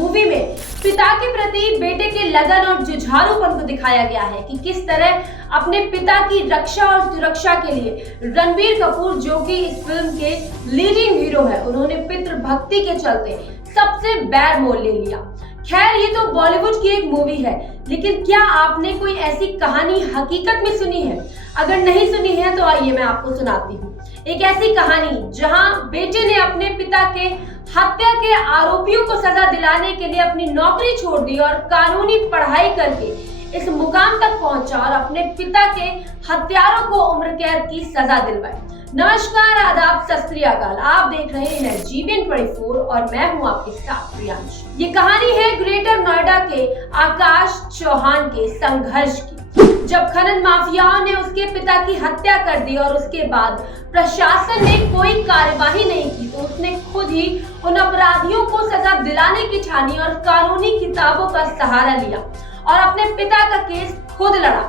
Movie में पिता के प्रति बेटे के लगन और जुझारूपन को दिखाया गया है कि किस तरह अपने पिता की रक्षा और सुरक्षा के लिए रणबीर कपूर, जो कि इस फिल्म के लीडिंग हीरो है, उन्होंने पितृभक्ति के चलते सबसे बैर मोल ले लिया। खैर, ये तो बॉलीवुड की एक मूवी है, लेकिन क्या आपने कोई ऐसी कहानी हकीकत में सुनी है? अगर नहीं सुनी है तो आइए मैं आपको सुनाती हूँ एक ऐसी कहानी जहां बेटे ने अपने पिता के हत्या के आरोपियों को सजा दिलाने के लिए अपनी नौकरी छोड़ दी और कानूनी पढ़ाई करके इस मुकाम तक पहुंचा और अपने पिता के हत्यारों को उम्र कैद की सजा दिलवाई। नमस्कार, आदाब, सत श्री अकाल। आप देख रहे हैं GBN 24 और मैं हूं आपके साथ प्रियांश। ये कहानी है ग्रेटर नोएडा के आकाश चौहान के संघर्ष की। जब खनन माफियाओं ने उसके पिता की हत्या कर दी और उसके बाद प्रशासन ने कोई कार्यवाही नहीं की, तो उसने खुद ही उन अपराधियों को सजा दिलाने की ठानी और कानूनी किताबों का सहारा लिया और अपने पिता का केस खुद लड़ा।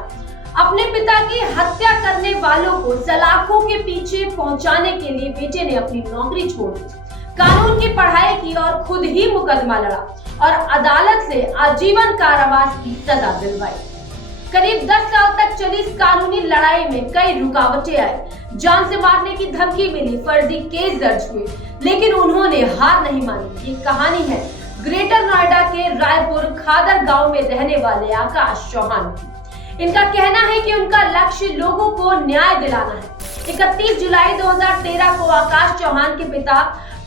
अपने पिता की हत्या करने वालों को सलाखों के पीछे पहुंचाने के लिए बेटे ने अपनी नौकरी छोड़ दी, कानून की पढ़ाई की और खुद ही मुकदमा लड़ा और अदालत से आजीवन कारावास की सजा दिलवाई। करीब 10 साल तक चली इस कानूनी लड़ाई में कई रुकावटें आई, जान से मारने की धमकी मिली, फर्जी केस दर्ज हुए, लेकिन उन्होंने हार नहीं मानी। ये कहानी है ग्रेटर नोएडा के रायपुर खादर गांव में रहने वाले आकाश चौहान की। इनका कहना है कि उनका लक्ष्य लोगों को न्याय दिलाना है। 31 जुलाई 2013 को आकाश चौहान के पिता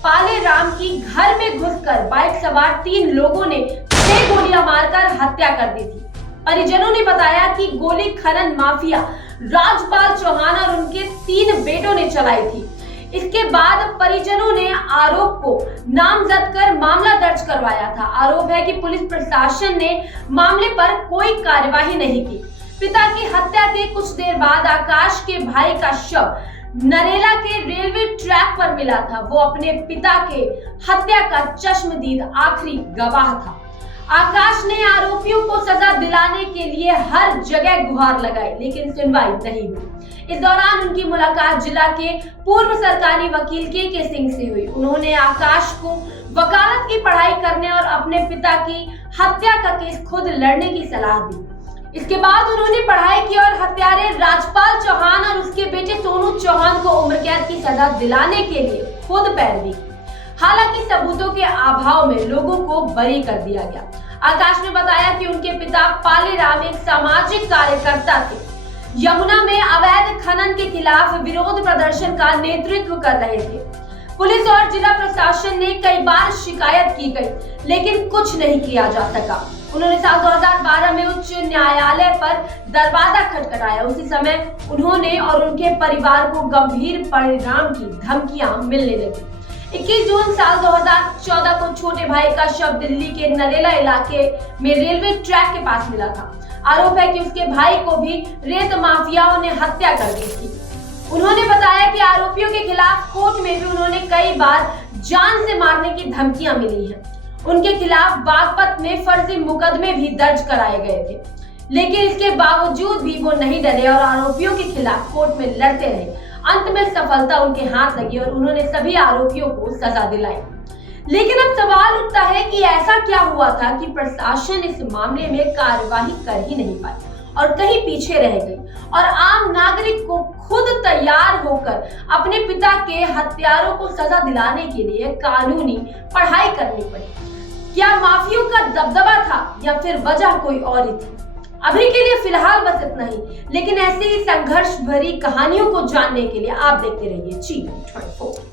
पाले राम की घर में घुसकर बाइक सवार 3 लोगों ने 6 गोलियां मारकर हत्या कर दी थी। परिजनों ने बताया कि गोली खनन माफिया राजपाल चौहान और उनके 3 बेटों ने चलाई थी। इसके बाद परिजनों ने आरोप को नामजद कर मामला दर्ज करवाया था। आरोप है कि पुलिस प्रशासन ने मामले पर कोई कार्यवाही नहीं की। पिता की हत्या के कुछ देर बाद आकाश के भाई का शव नरेला के रेलवे ट्रैक पर मिला था। वो अपने पिता के हत्या का चश्मदीद आखिरी गवाह था। आकाश ने आरोपियों को सजा दिलाने के लिए हर जगह गुहार लगाई, लेकिन सुनवाई नहीं हुई। इस दौरान उनकी मुलाकात जिला के पूर्व सरकारी वकील के सिंह से हुई। उन्होंने आकाश को वकालत की पढ़ाई करने और अपने पिता की हत्या का केस खुद लड़ने की सलाह दी। इसके बाद उन्होंने पढ़ाई की और हत्यारे राजपाल चौहान और उसके बेटे सोनू चौहान को उम्र कैद की सजा दिलाने के लिए खुद पैरवी की। हालांकि सबूतों के अभाव में लोगों को बरी कर दिया गया। आकाश ने बताया कि उनके पिता पाले राम एक सामाजिक कार्यकर्ता थे, यमुना में अवैध खनन के खिलाफ विरोध प्रदर्शन का नेतृत्व कर रहे थे। पुलिस और जिला प्रशासन ने कई बार शिकायत की गई, लेकिन कुछ नहीं किया जा सका। उन्होंने साल 2012 में उच्च न्यायालय पर दरवाजा खटखटाया। उसी समय उन्होंने और उनके परिवार को गंभीर परिणाम की धमकियां मिलने लगी। 21 जून साल 2014 को छोटे भाई का शव दिल्ली के नरेला इलाके में रेलवे ट्रैक के पास मिला था। आरोप है कि उसके भाई को भी रेत माफियाओं ने हत्या कर दी थी। उन्होंने बताया कि आरोपियों के खिलाफ कोर्ट में भी उन्होंने कई बार जान से मारने की धमकियां मिली हैं। उनके खिलाफ बागपत में फर्जी मुकदमे भी दर्ज कराए गए थे, लेकिन इसके बावजूद भी वो नहीं डरे और आरोपियों के खिलाफ कोर्ट में लड़ते रहे। अंत में सफलता उनके हाथ लगी और उन्होंने सभी आरोपियों को सजा दिलाई। लेकिन अब सवाल उठता है कि ऐसा क्या हुआ था कि प्रशासन इस मामले में कार्यवाही कर ही नहीं पाई और कहीं पीछे रह गई और आम नागरिक को खुद तैयार होकर अपने पिता के हत्यारों को सजा दिलाने के लिए कानूनी पढ़ाई करनी पड़ी। क्या माफियों का दबदबा था या फिर वजह कोई और ही थी? अभी के लिए फिलहाल बस इतना ही, लेकिन ऐसी संघर्ष भरी कहानियों को जानने के लिए आप देखते रहिए GBN 24।